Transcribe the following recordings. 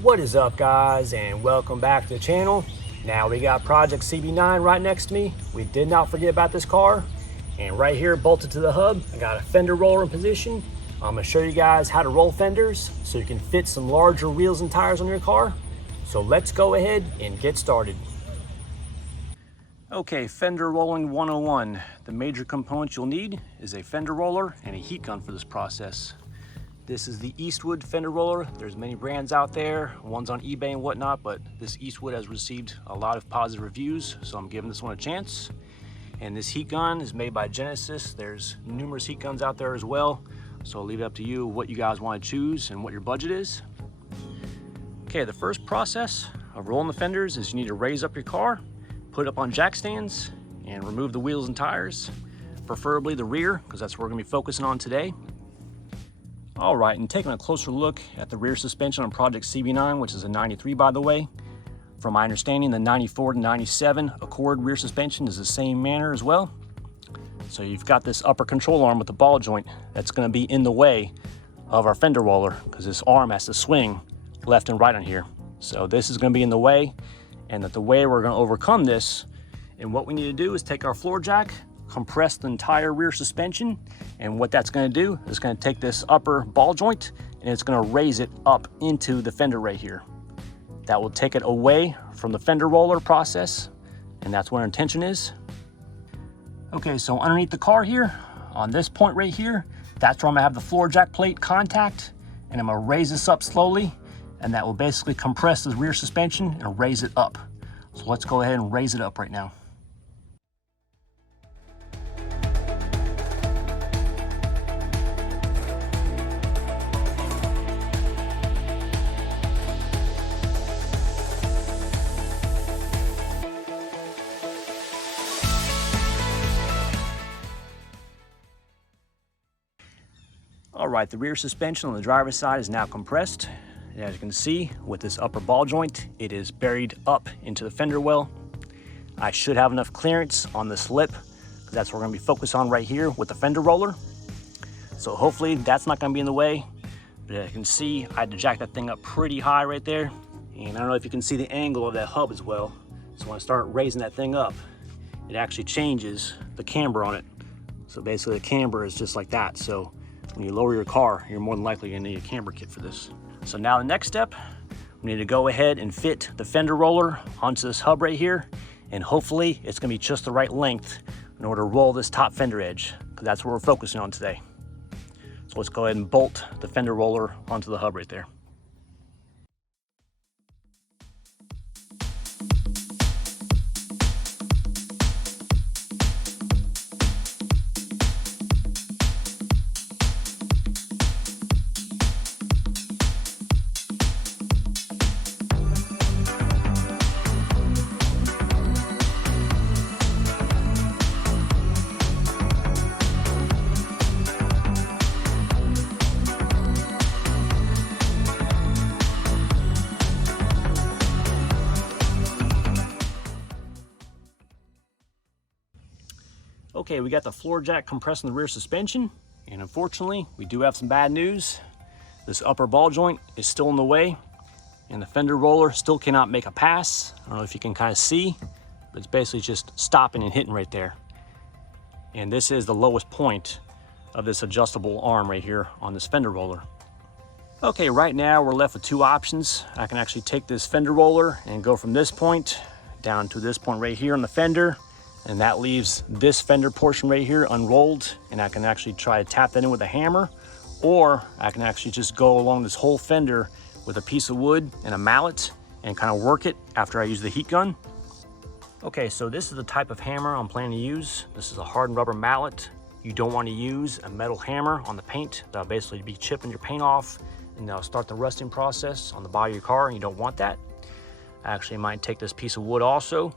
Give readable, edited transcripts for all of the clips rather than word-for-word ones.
What is up, guys, and welcome back to the channel. Now we got Project CB9 right next to me. We did not forget about this car, and right here bolted to the hub I got a fender roller in position. I'm going to show you guys how to roll fenders so you can fit some larger wheels and tires on your car. So let's go ahead and get started. Okay, fender rolling 101. The major components you'll need is a fender roller and a heat gun for this process. This is the Eastwood fender roller. There's many brands out there, ones on eBay and whatnot, but this Eastwood has received a lot of positive reviews, so I'm giving this one a chance. And this heat gun is made by Genesis. There's numerous heat guns out there as well, so I'll leave it up to you what you guys want to choose and what your budget is. Okay, the first process of rolling the fenders is you need to raise up your car, put it up on jack stands, and remove the wheels and tires, preferably the rear, because that's what we're going to be focusing on today. All right, and taking a closer look at the rear suspension on Project CB9, which is a 93 by the way. From my understanding, the 94 to 97 Accord rear suspension is the same manner as well. So you've got this upper control arm with the ball joint that's going to be in the way of our fender roller because this arm has to swing left and right on here. So this is going to be in the way, and the way we're going to overcome this, and what we need to do is take our floor jack, compress the entire rear suspension, and what that's going to do is going to take this upper ball joint and it's going to raise it up into the fender right here. That will take it away from the fender roller process, and that's what our intention is. Okay, so underneath the car here, on this point right here, that's where I'm going to have the floor jack plate contact, and I'm going to raise this up slowly, and that will basically compress the rear suspension and raise it up. So let's go ahead and raise it up right now. All right, the rear suspension on the driver's side is now compressed. And as you can see, with this upper ball joint, it is buried up into the fender well. I should have enough clearance on this lip, because that's what we're gonna be focused on right here with the fender roller. So hopefully that's not gonna be in the way. But as you can see, I had to jack that thing up pretty high right there. And I don't know if you can see the angle of that hub as well. So when I start raising that thing up, it actually changes the camber on it. So basically the camber is just like that. So when you lower your car, you're more than likely gonna need a camber kit for this. So now the next step, we need to go ahead and fit the fender roller onto this hub right here, and hopefully it's gonna be just the right length in order to roll this top fender edge, because that's what we're focusing on today. So let's go ahead and bolt the fender roller onto the hub right there. Okay, we got the floor jack compressing the rear suspension, and unfortunately, we do have some bad news. This upper ball joint is still in the way, and the fender roller still cannot make a pass. I don't know if you can kind of see, but it's basically just stopping and hitting right there. And this is the lowest point of this adjustable arm right here on this fender roller. Okay, right now we're left with two options. I can actually take this fender roller and go from this point down to this point right here on the fender, and that leaves this fender portion right here unrolled, and I can actually try to tap that in with a hammer, or I can actually just go along this whole fender with a piece of wood and a mallet and kind of work it after I use the heat gun. Okay, so this is the type of hammer I'm planning to use. This is a hardened rubber mallet. You don't want to use a metal hammer on the paint. That'll basically be chipping your paint off, and that'll start the rusting process on the body of your car, and you don't want that. I actually might take this piece of wood also,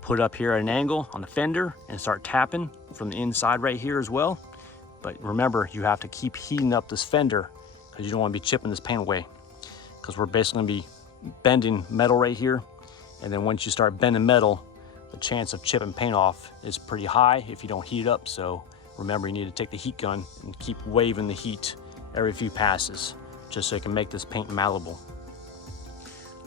put it up here at an angle on the fender, and start tapping from the inside right here as well. But remember, you have to keep heating up this fender because you don't want to be chipping this paint away, because we're basically going to be bending metal right here. And then once you start bending metal, the chance of chipping paint off is pretty high if you don't heat it up. So remember, you need to take the heat gun and keep waving the heat every few passes, just so you can make this paint malleable.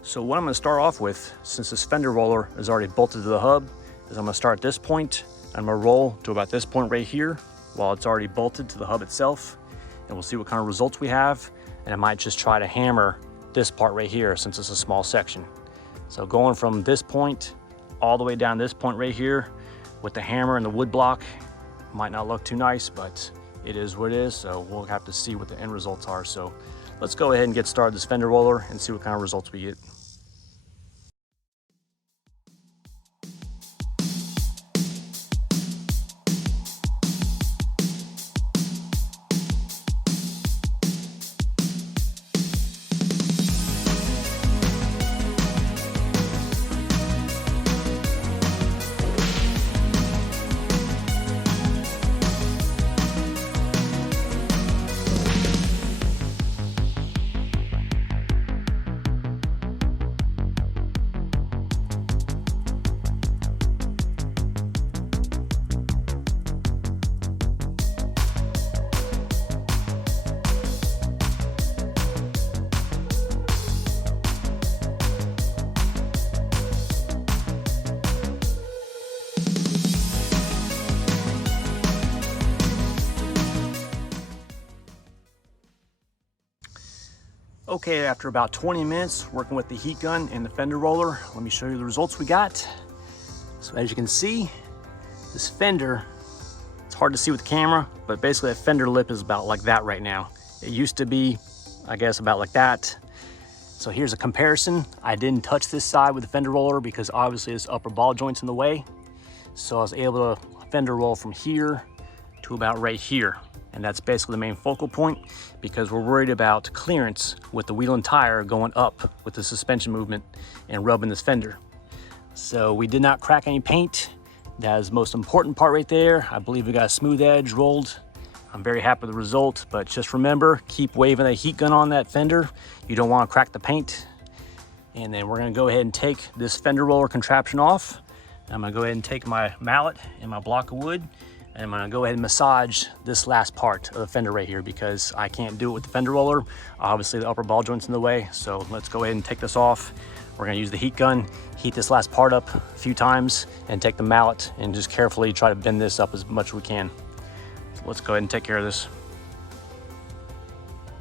So what I'm going to start off with, since this fender roller is already bolted to the hub, is I'm going to start at this point. I'm going to roll to about this point right here while it's already bolted to the hub itself, and we'll see what kind of results we have. And I might just try to hammer this part right here since it's a small section. So going from this point all the way down this point right here with the hammer and the wood block might not look too nice, but it is what it is. So we'll have to see what the end results are. So let's go ahead and get started this fender roller and see what kind of results we get. Okay, after about 20 minutes working with the heat gun and the fender roller, let me show you the results we got. So as you can see, this fender, it's hard to see with the camera, but basically that fender lip is about like that right now. It used to be, I guess, about like that. So here's a comparison. I didn't touch this side with the fender roller because obviously this upper ball joint's in the way. So I was able to fender roll from here to about right here. And that's basically the main focal point because we're worried about clearance with the wheel and tire going up with the suspension movement and rubbing this fender. So we did not crack any paint. That is the most important part right there. I believe we got a smooth edge rolled. I'm very happy with the result, but just remember, keep waving a heat gun on that fender. You don't want to crack the paint. And then we're gonna go ahead and take this fender roller contraption off. I'm gonna go ahead and take my mallet and my block of wood, and I'm gonna go ahead and massage this last part of the fender right here because I can't do it with the fender roller. Obviously the upper ball joint's in the way, so let's go ahead and take this off. We're gonna use the heat gun, heat this last part up a few times, and take the mallet and just carefully try to bend this up as much as we can. So let's go ahead and take care of this.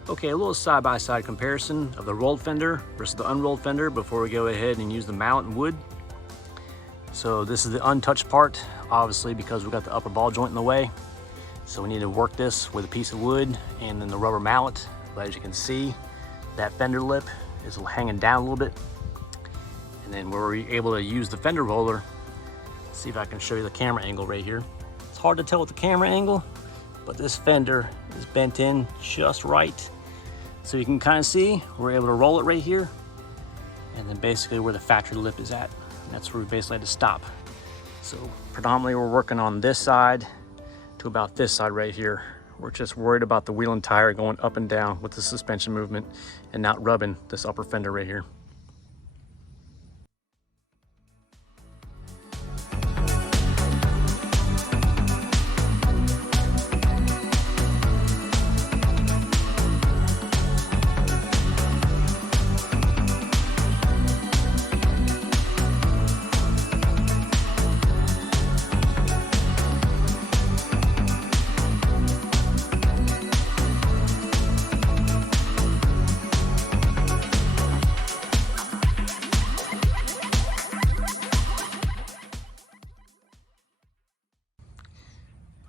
Okay, a little side-by-side comparison of the rolled fender versus the unrolled fender before we go ahead and use the mallet and wood. So this is the untouched part, obviously because we got the upper ball joint in the way. So we need to work this with a piece of wood and then the rubber mallet. But as you can see, that fender lip is hanging down a little bit. And then we're able to use the fender roller. Let's see if I can show you the camera angle right here. It's hard to tell with the camera angle, but this fender is bent in just right. So you can kind of see, we're able to roll it right here. And then basically where the factory lip is at. That's where we basically had to stop. So predominantly we're working on this side to about this side right here. We're just worried about the wheel and tire going up and down with the suspension movement and not rubbing this upper fender right here.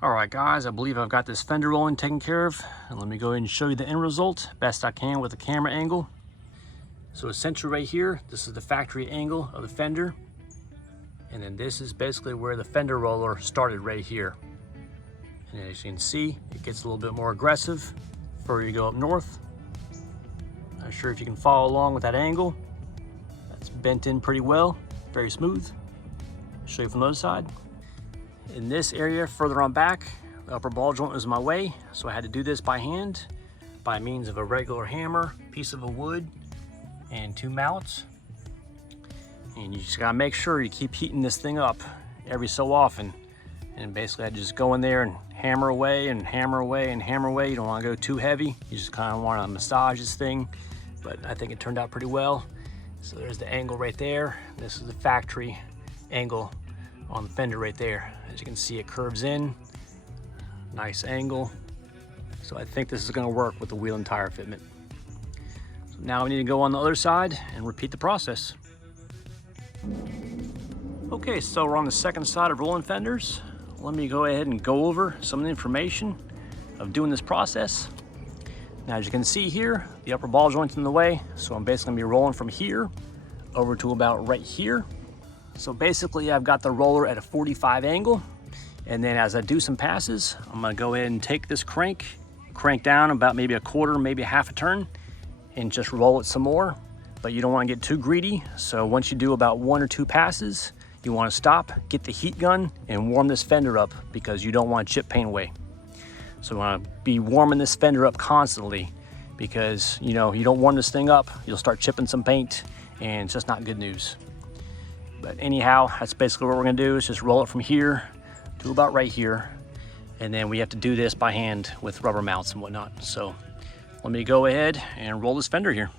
All right, guys, I believe I've got this fender rolling taken care of. And let me go ahead and show you the end result best I can with the camera angle. So essentially right here, this is the factory angle of the fender. And then this is basically where the fender roller started right here. And as you can see, it gets a little bit more aggressive before you go up north. Not sure if you can follow along with that angle. That's bent in pretty well, very smooth. Show you from the other side. In this area further on back, the upper ball joint was in my way, so I had to do this by hand by means of a regular hammer, piece of wood, and 2 mallets. And you just gotta make sure you keep heating this thing up every so often. And basically I just go in there and hammer away and hammer away and hammer away. You don't wanna go too heavy. You just kinda wanna massage this thing, but I think it turned out pretty well. So there's the angle right there. This is the factory angle on the fender right there. As you can see, it curves in, nice angle. So I think this is gonna work with the wheel and tire fitment. So now we need to go on the other side and repeat the process. Okay, so we're on the second side of rolling fenders. Let me go ahead and go over some of the information of doing this process. Now, as you can see here, the upper ball joint's in the way, so I'm basically gonna be rolling from here over to about right here. So basically, I've got the roller at a 45 angle, and then as I do some passes, I'm gonna go ahead and take this crank down about maybe a quarter, maybe half a turn, and just roll it some more. But you don't wanna get too greedy, so once you do about 1 or 2 passes, you wanna stop, get the heat gun, and warm this fender up because you don't want to chip paint away. So you wanna be warming this fender up constantly because you don't warm this thing up, you'll start chipping some paint, and it's just not good news. But anyhow, that's basically what we're gonna do is just roll it from here to about right here. And then we have to do this by hand with rubber mounts and whatnot. So let me go ahead and roll this fender here.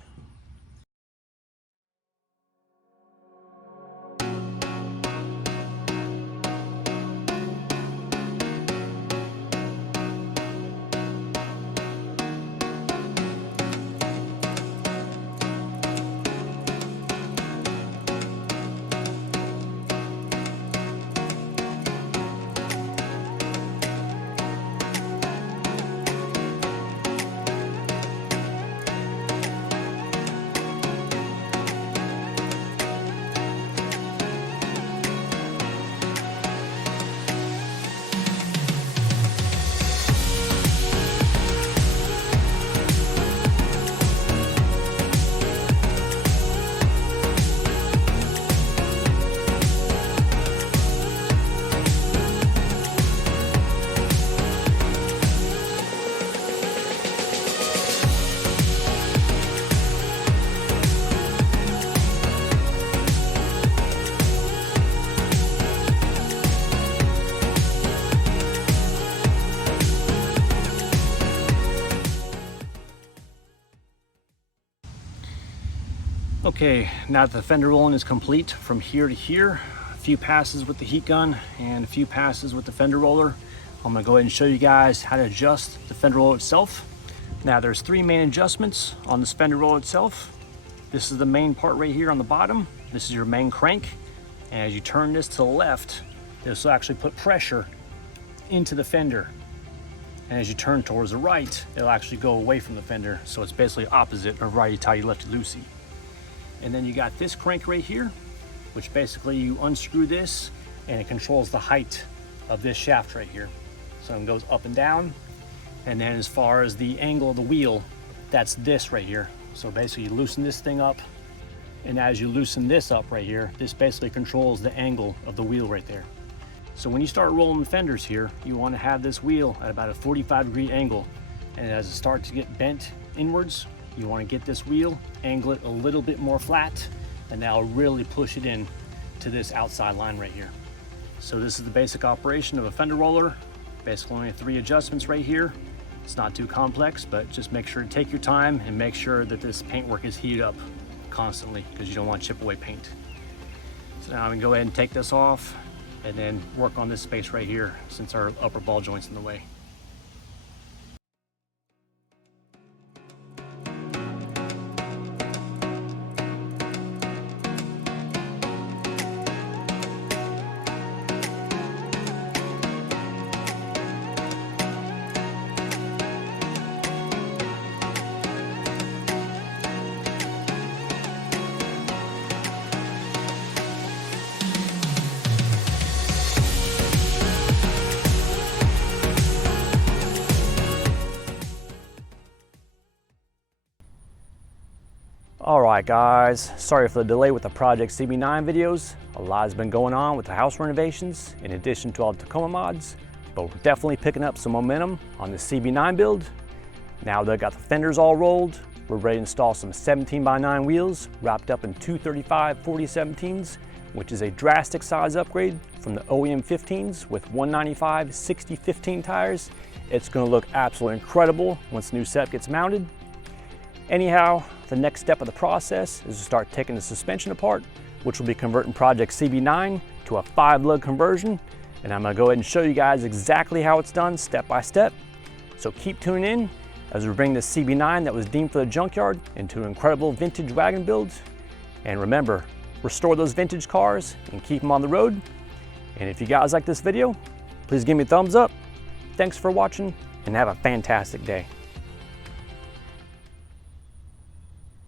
Okay, now that the fender rolling is complete from here to here, a few passes with the heat gun and a few passes with the fender roller, I'm gonna go ahead and show you guys how to adjust the fender roller itself. Now there's 3 main adjustments on this fender roller itself. This is the main part right here on the bottom. This is your main crank. And as you turn this to the left, this will actually put pressure into the fender. And as you turn towards the right, it'll actually go away from the fender. So it's basically opposite of righty-tighty, lefty-loosey. And then you got this crank right here, which basically you unscrew this and it controls the height of this shaft right here. So it goes up and down. And then as far as the angle of the wheel, that's this right here. So basically you loosen this thing up, and as you loosen this up right here, this basically controls the angle of the wheel right there. So when you start rolling the fenders here, you want to have this wheel at about a 45-degree angle. And as it starts to get bent inwards, you want to get this wheel, angle it a little bit more flat, and now really push it in to this outside line right here. So this is the basic operation of a fender roller. Basically only 3 adjustments right here. It's not too complex, but just make sure to take your time and make sure that this paintwork is heated up constantly because you don't want to chip away paint. So now I'm gonna go ahead and take this off and then work on this space right here since our upper ball joint's in the way. Alright guys, sorry for the delay with the Project CB9 videos. A lot has been going on with the house renovations in addition to all the Tacoma mods, but we're definitely picking up some momentum on the CB9 build. Now that I got the fenders all rolled, we're ready to install some 17x9 wheels wrapped up in 235 4017s, which is a drastic size upgrade from the OEM 15s with 195 60/15 tires. It's going to look absolutely incredible once the new set gets mounted. Anyhow, the next step of the process is to start taking the suspension apart, which will be converting Project CB9 to a 5 lug conversion. And I'm gonna go ahead and show you guys exactly how it's done step by step. So keep tuning in as we bring this CB9 that was deemed for the junkyard into incredible vintage wagon builds. And remember, restore those vintage cars and keep them on the road. And if you guys like this video, please give me a thumbs up. Thanks for watching and have a fantastic day.